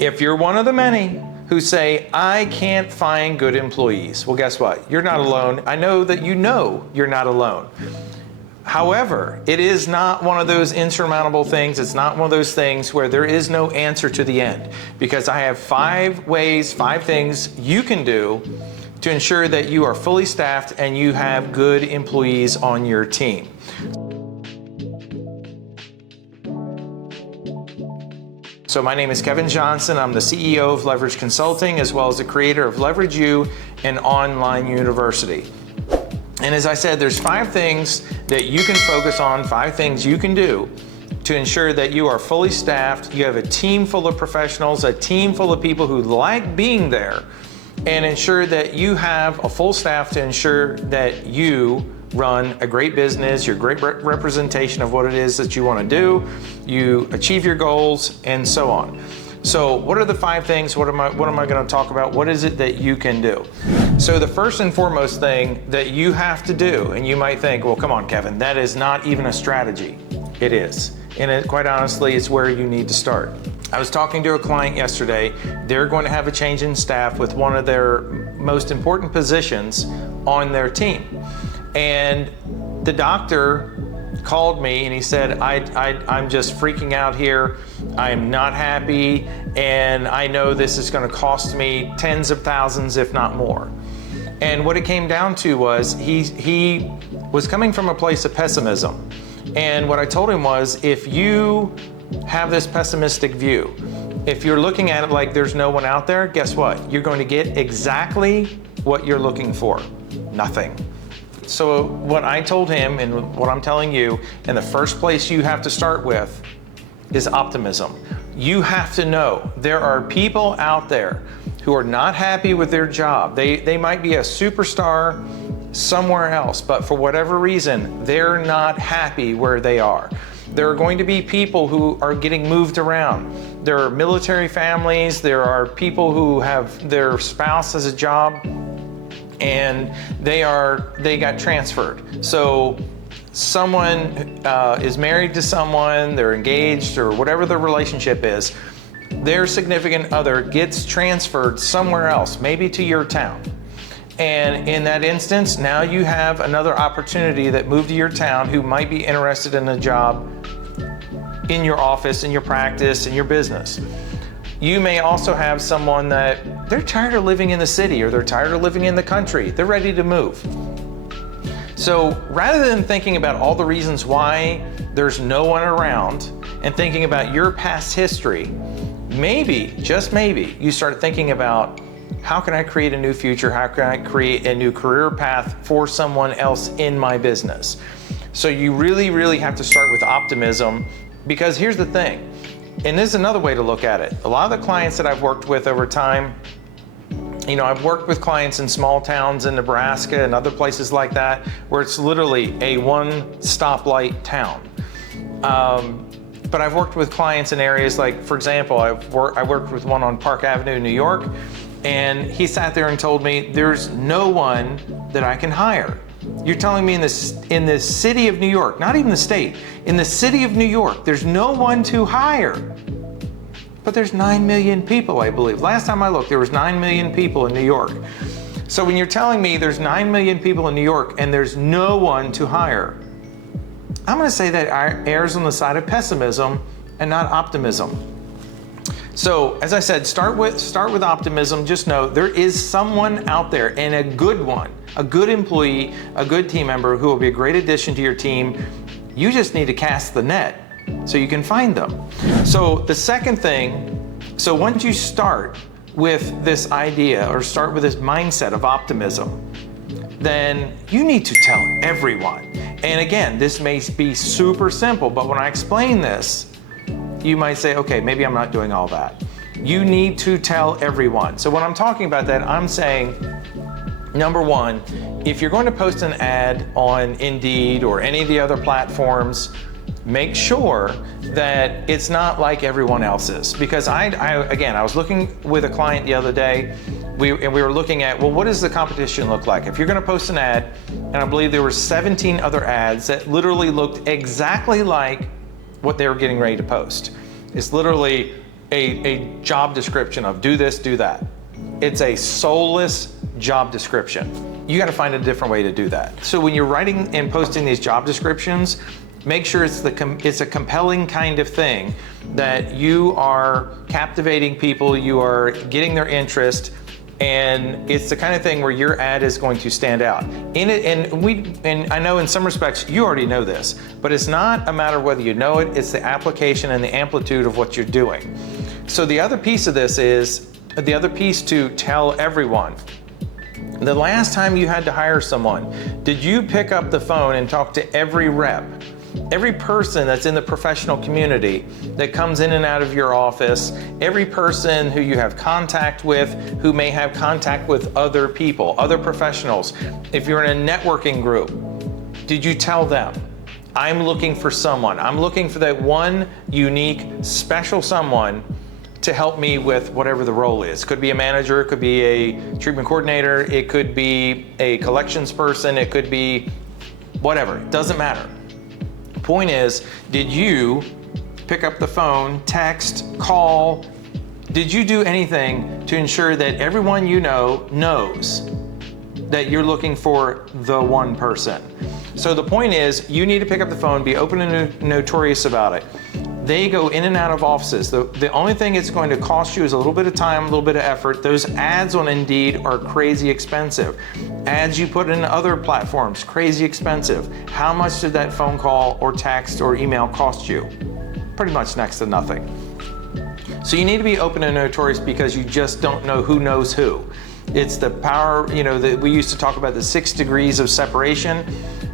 If you're one of the many who say, I can't find good employees, well, guess what? You're not alone. I know that you know you're not alone. However, it is not one of those insurmountable things. It's not one of those things where there is no answer to the end, because I have 5 ways, 5 things you can do to ensure that you are fully staffed and you have good employees on your team. So my name is Kevin Johnson. I'm the CEO of Leverage Consulting, as well as the creator of Leverage U, an online university. And as I said, there's 5 things that you can focus on, 5 things you can do to ensure that you are fully staffed, you have a team full of professionals, a team full of people who like being there, and ensure that you have a full staff to ensure that you run a great business, your great representation of what it is that you want to do, you achieve your goals, and so on. So what are the 5 things? What am I going to talk about? What is it that you can do? So the first and foremost thing that you have to do, and you might think, well, come on, Kevin, that is not even a strategy. It is. And quite honestly, it's where you need to start. I was talking to a client yesterday. They're going to have a change in staff with one of their most important positions on their team. And the doctor called me and he said, I'm just freaking out here. I'm not happy, and I know this is going to cost me tens of thousands, if not more. And what it came down to was he was coming from a place of pessimism. And what I told him was, if you have this pessimistic view, if you're looking at it like there's no one out there, guess what? You're going to get exactly what you're looking for. Nothing. So what I told him and what I'm telling you, and the first place you have to start with is optimism. You have to know there are people out there who are not happy with their job. They might be a superstar somewhere else, but for whatever reason, they're not happy where they are. There are going to be people who are getting moved around. There are military families, there are people who have their spouse as a job, and they got transferred. So someone is married to someone, they're engaged, or whatever the relationship is, their significant other gets transferred somewhere else, maybe to your town. And in that instance, now you have another opportunity that moved to your town who might be interested in a job in your office, in your practice, in your business. You may also have someone that they're tired of living in the city, or they're tired of living in the country. They're ready to move. So rather than thinking about all the reasons why there's no one around and thinking about your past history, maybe, just maybe, you start thinking about, how can I create a new future? How can I create a new career path for someone else in my business? So you really, really have to start with optimism, because here's the thing, and this is another way to look at it. A lot of the clients that I've worked with over time, I've worked with clients in small towns in Nebraska and other places like that, where it's literally a 1-stoplight town. But I've worked with clients in areas like, for example, I worked with one on Park Avenue, New York, and he sat there and told me, there's no one that I can hire. You're telling me in the city of New York, not even the state, in the city of New York, there's no one to hire. But there's 9 million people, I believe. Last time I looked, there was 9 million people in New York. So when you're telling me there's 9 million people in New York and there's no one to hire, I'm going to say that errs on the side of pessimism and not optimism. So as I said, start with optimism. Just know there is someone out there, and a good one, a good employee, a good team member who will be a great addition to your team. You just need to cast the net so you can find them. So the second thing, so once you start with this idea or start with this mindset of optimism, then you need to tell everyone. And again, this may be super simple, but when I explain this, you might say, okay, maybe I'm not doing all that. You need to tell everyone. So when I'm talking about that, I'm saying, number one, if you're going to post an ad on Indeed or any of the other platforms, make sure that it's not like everyone else's. Because I was looking with a client the other day, we were looking at, well, what does the competition look like? If you're gonna post an ad, and I believe there were 17 other ads that literally looked exactly like what they were getting ready to post. It's literally a job description of do this, do that. It's a soulless job description. You got to find a different way to do that. So when you're writing and posting these job descriptions, make sure it's a compelling kind of thing, that you are captivating people, you are getting their interest, and it's the kind of thing where your ad is going to stand out. In it, and I know in some respects you already know this, but it's not a matter of whether you know it, it's the application and the amplitude of what you're doing. So the other piece of this is, the other piece to tell everyone, the last time you had to hire someone, did you pick up the phone and talk to every rep? Every person that's in the professional community that comes in and out of your office, every person who you have contact with, who may have contact with other people, other professionals. If you're in a networking group, did you tell them, I'm looking for someone. I'm looking for that one unique, special someone to help me with whatever the role is. Could be a manager, it could be a treatment coordinator, it could be a collections person, it could be whatever, it doesn't matter. Point is, did you pick up the phone, text, call? Did you do anything to ensure that everyone you know knows that you're looking for the one person? So the point is, you need to pick up the phone, be open and notorious about it. They go in and out of offices. The only thing it's going to cost you is a little bit of time, a little bit of effort. Those ads on Indeed are crazy expensive. Ads you put in other platforms, crazy expensive. How much did that phone call or text or email cost you? Pretty much next to nothing. So you need to be open and notorious, because you just don't know who knows who. It's the power, that we used to talk about, the 6 degrees of separation.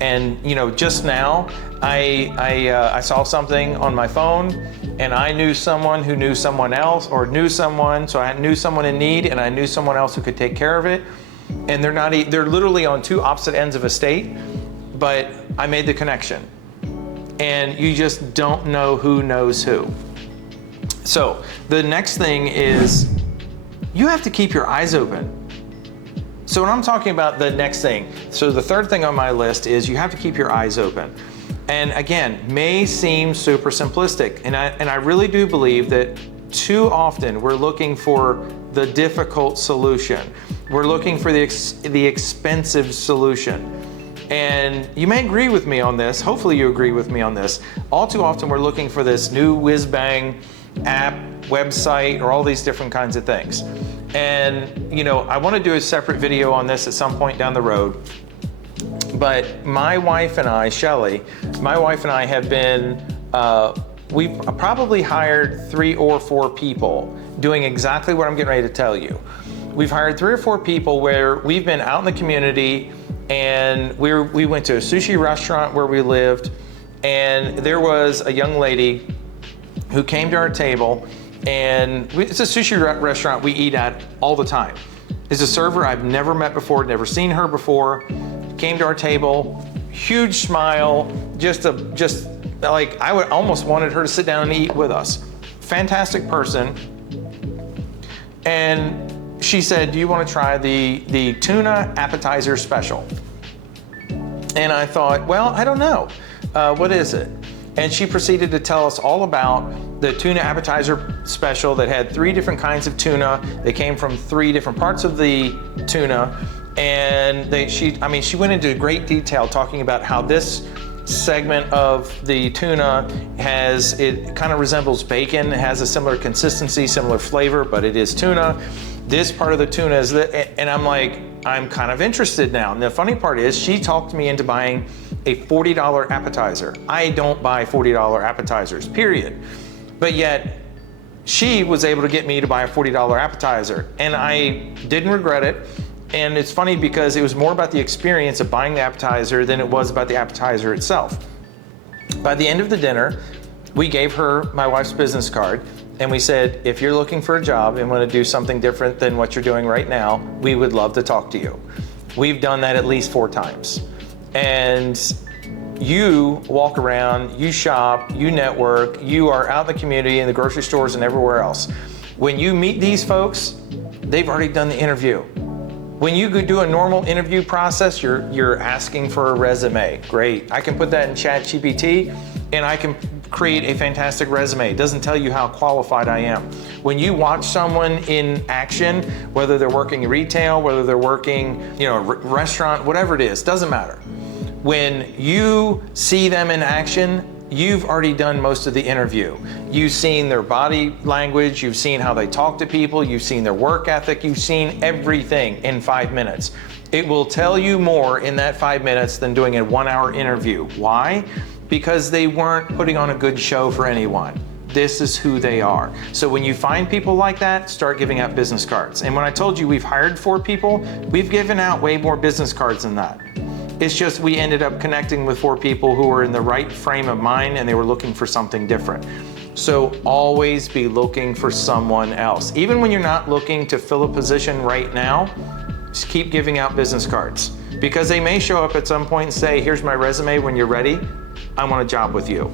And just now, I saw something on my phone, and I knew someone who knew someone else, or knew someone, so I knew someone in need, and I knew someone else who could take care of it. And they're literally on two opposite ends of a state, but I made the connection. And you just don't know who knows who. So the next thing is, you have to keep your eyes open. So when I'm talking about the next thing, so the third thing on my list is you have to keep your eyes open. And again, may seem super simplistic, and I really do believe that too often we're looking for the difficult solution. We're looking for the expensive solution. And you may agree with me on this, hopefully you agree with me on this. All too often we're looking for this new whiz-bang app, website, or all these different kinds of things. And I want to do a separate video on this at some point down the road. But my wife and I, Shelly, have been, we've probably hired 3 or 4 people doing exactly what I'm getting ready to tell you. We've hired 3 or 4 people where we've been out in the community, and we went to a sushi restaurant where we lived, and there was a young lady who came to our table, and it's a sushi restaurant we eat at all the time. It's a server I've never met before, never seen her before, came to our table, huge smile, just like I would almost wanted her to sit down and eat with us. Fantastic person. And she said, do you want to try the tuna appetizer special? And I thought, well, I don't know. What is it? And she proceeded to tell us all about the tuna appetizer special that had 3 different kinds of tuna. They came from 3 different parts of the tuna. And she went into great detail talking about how this segment of the tuna it kind of resembles bacon. It has a similar consistency, similar flavor, but it is tuna. This part of the tuna is and I'm like, I'm kind of interested now. And the funny part is, she talked me into buying a $40 appetizer. I don't buy $40 appetizers, period. But yet, she was able to get me to buy a $40 appetizer, and I didn't regret it. And it's funny because it was more about the experience of buying the appetizer than it was about the appetizer itself. By the end of the dinner, we gave her my wife's business card, and we said, if you're looking for a job and want to do something different than what you're doing right now, we would love to talk to you. We've done that at least 4 times. And you walk around, you shop, you network, you are out in the community, in the grocery stores and everywhere else. When you meet these folks, they've already done the interview. When you go do a normal interview process, you're asking for a resume. Great, I can put that in ChatGPT, and I can create a fantastic resume. It doesn't tell you how qualified I am. When you watch someone in action, whether they're working in retail, whether they're working, restaurant, whatever it is, doesn't matter. When you see them in action, you've already done most of the interview. You've seen their body language, you've seen how they talk to people, you've seen their work ethic, you've seen everything in 5 minutes. It will tell you more in that 5 minutes than doing a 1-hour interview. Why? Because they weren't putting on a good show for anyone. This is who they are. So when you find people like that, start giving out business cards. And when I told you we've hired 4 people, we've given out way more business cards than that. It's just we ended up connecting with 4 people who were in the right frame of mind and they were looking for something different. So always be looking for someone else. Even when you're not looking to fill a position right now, just keep giving out business cards, because they may show up at some point and say, here's my resume, when you're ready, I want a job with you.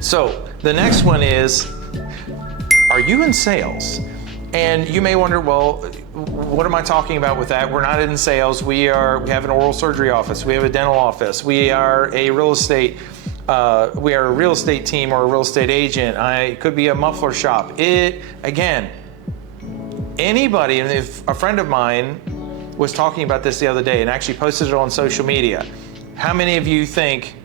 So the next one is, are you in sales? And you may wonder, well, what am I talking about with that? We're not in sales. We have an oral surgery office. We have a dental office. We are a real estate team or a real estate agent. It could be a muffler shop. Again, anybody, and if a friend of mine was talking about this the other day and actually posted it on social media, how many of you think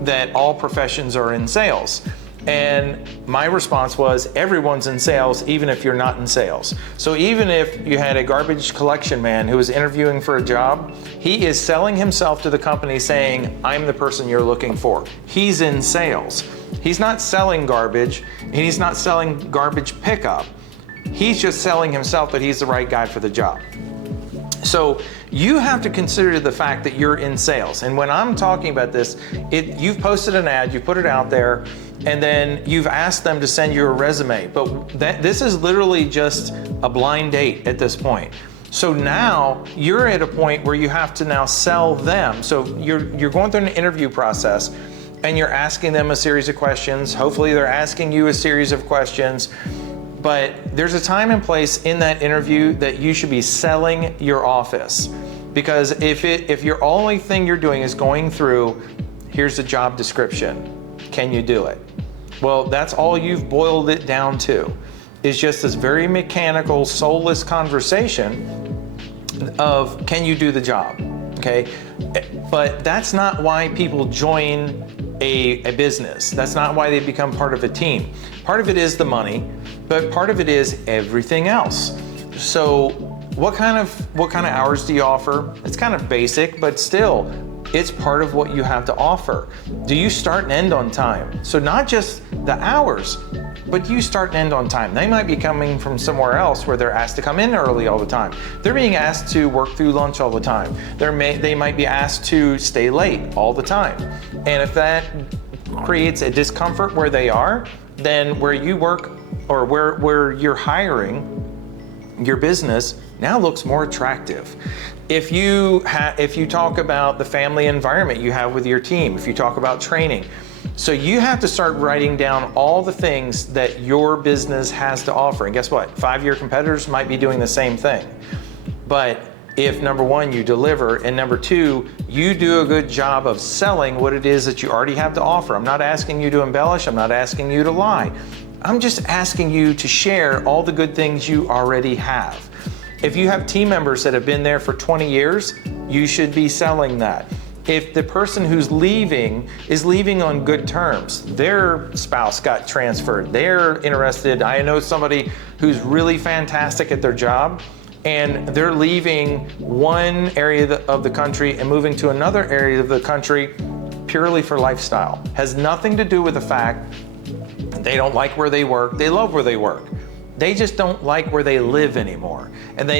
that all professions are in sales? And my response was, everyone's in sales, even if you're not in sales. So even if you had a garbage collection man who was interviewing for a job, he is selling himself to the company saying, I'm the person you're looking for. He's in sales. He's not selling garbage, and he's not selling garbage pickup. He's just selling himself that he's the right guy for the job. So you have to consider the fact that you're in sales. And when I'm talking about this, you've posted an ad, you put it out there, and then you've asked them to send you a resume. But this is literally just a blind date at this point. So now you're at a point where you have to now sell them. So you're going through an interview process and you're asking them a series of questions. Hopefully they're asking you a series of questions. But there's a time and place in that interview that you should be selling your office. Because if your only thing you're doing is going through, here's the job description, can you do it? Well, that's all you've boiled it down to, is just this very mechanical, soulless conversation of, can you do the job, okay? But that's not why people join a business. That's not why they become part of a team. Part of it is the money, but part of it is everything else. So what kind of hours do you offer? It's kind of basic, but still, it's part of what you have to offer. Do you start and end on time? So not just the hours, but you start and end on time. They might be coming from somewhere else where they're asked to come in early all the time. They're being asked to work through lunch all the time. They might be asked to stay late all the time. And if that creates a discomfort where they are, then where you work or where you're hiring, your business now looks more attractive. If you talk about the family environment you have with your team, if you talk about training, so you have to start writing down all the things that your business has to offer. And guess what? 5 of your competitors might be doing the same thing. But if number one, you deliver, and number two, you do a good job of selling what it is that you already have to offer. I'm not asking you to embellish, I'm not asking you to lie. I'm just asking you to share all the good things you already have. If you have team members that have been there for 20 years, you should be selling that. If the person who's leaving is leaving on good terms, their spouse got transferred, they're interested. I know somebody who's really fantastic at their job, and they're leaving one area of the country and moving to another area of the country purely for lifestyle. Has nothing to do with the fact they don't like where they work. They love where they work. They just don't like where they live anymore. And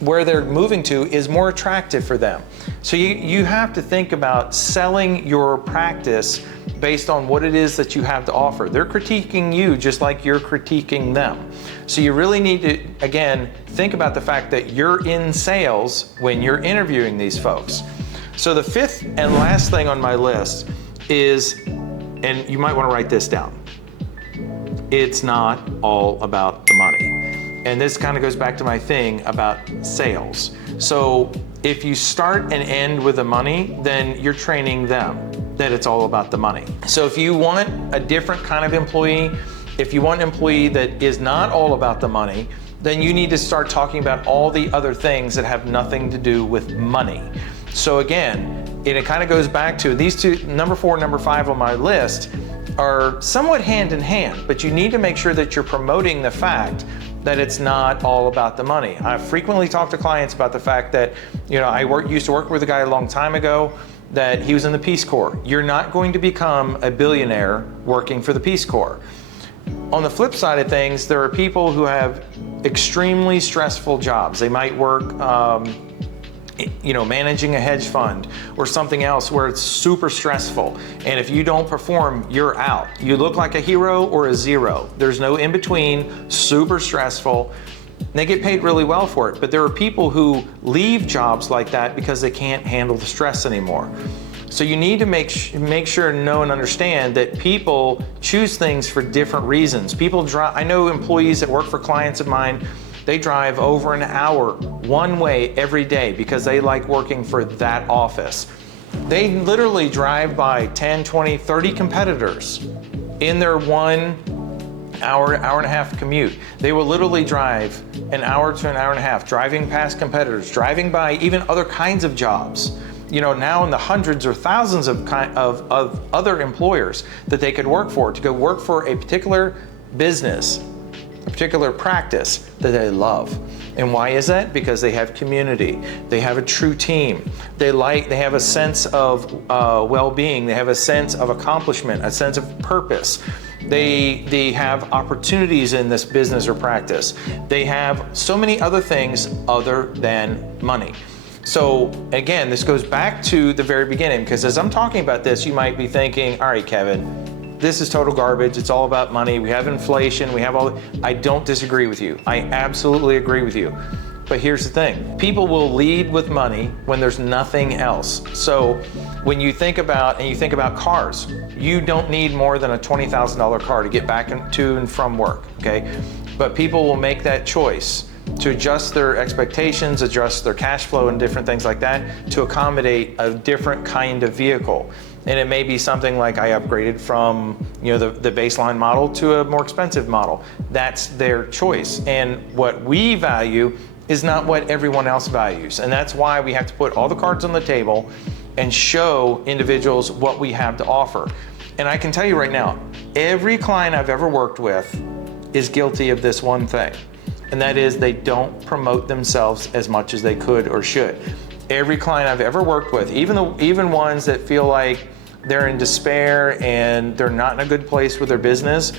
where they're moving to is more attractive for them. So you have to think about selling your practice based on what it is that you have to offer. They're critiquing you just like you're critiquing them. So you really need to, again, think about the fact that you're in sales when you're interviewing these folks. So the fifth and last thing on my list is, and you might want to write this down, it's not all about the money. And this kind of goes back to my thing about sales. So if you start and end with the money, then you're training them that it's all about the money. So if you want a different kind of employee, if you want an employee that is not all about the money, then you need to start talking about all the other things that have nothing to do with money. So again, it kind of goes back to these two, number 4 and number 5 on my list are somewhat hand in hand, but you need to make sure that you're promoting the fact that it's not all about the money. I frequently talk to clients about the fact that, I used to work with a guy a long time ago that he was in the Peace Corps. You're not going to become a billionaire working for the Peace Corps. On the flip side of things, there are people who have extremely stressful jobs. They might work managing a hedge fund or something else where it's super stressful. And if you don't perform, you're out. You look like a hero or a zero. There's no in between, super stressful. They get paid really well for it. But there are people who leave jobs like that because they can't handle the stress anymore. So you need to make sure, know and understand that people choose things for different reasons. I know employees that work for clients of mine, they drive over an hour one way every day because they like working for that office. They literally drive by 10, 20, 30 competitors in their 1 hour, hour and a half commute. They will literally drive an hour to an hour and a half, driving past competitors, driving by even other kinds of jobs. Now in the hundreds or thousands of other employers that they could work for, to go work for a particular business, a particular practice that they love. And why is that? Because they have community. They have a true team. They have a sense of well-being. They have a sense of accomplishment, a sense of purpose. They have opportunities in this business or practice. They have so many other things other than money. So again, this goes back to the very beginning, because as I'm talking about this, you might be thinking, all right, Kevin, this is total garbage. It's all about money. We have inflation. We have all. I don't disagree with you. I absolutely agree with you. But here's the thing. People will lead with money when there's nothing else. So when you think about cars, you don't need more than a $20,000 car to get back to and from work, okay? But people will make that choice to adjust their expectations, adjust their cash flow and different things like that to accommodate a different kind of vehicle. And it may be something like I upgraded from the baseline model to a more expensive model. That's their choice. And what we value is not what everyone else values. And that's why we have to put all the cards on the table and show individuals what we have to offer. And I can tell you right now, every client I've ever worked with is guilty of this one thing. And that is they don't promote themselves as much as they could or should. Every client I've ever worked with, even ones that feel like they're in despair and they're not in a good place with their business,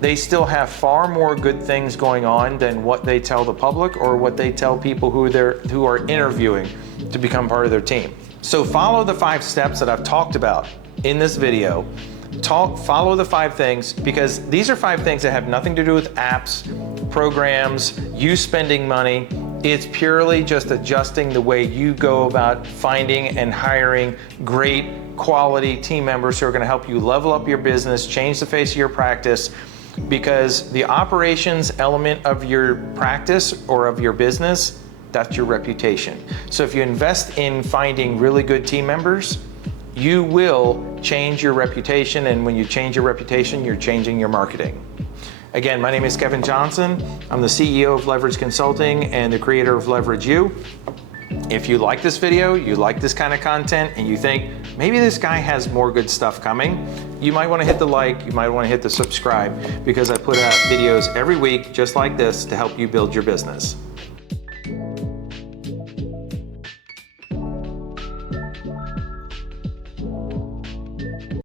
they still have far more good things going on than what they tell the public or what they tell people who are interviewing to become part of their team. So follow the 5 steps that I've talked about in this video. Follow the 5 things, because these are 5 things that have nothing to do with apps, programs, you spending money. It's purely just adjusting the way you go about finding and hiring great quality team members who are going to help you level up your business, change the face of your practice, because the operations element of your practice or of your business, that's your reputation. So if you invest in finding really good team members, you will change your reputation, and when you change your reputation, you're changing your marketing. Again, my name is Kevin Johnson. I'm the CEO of Leverage Consulting and the creator of Leverage You. If you like this video, you like this kind of content, and you think maybe this guy has more good stuff coming, you might want to hit the like, you might want to hit the subscribe, because I put out videos every week just like this to help you build your business.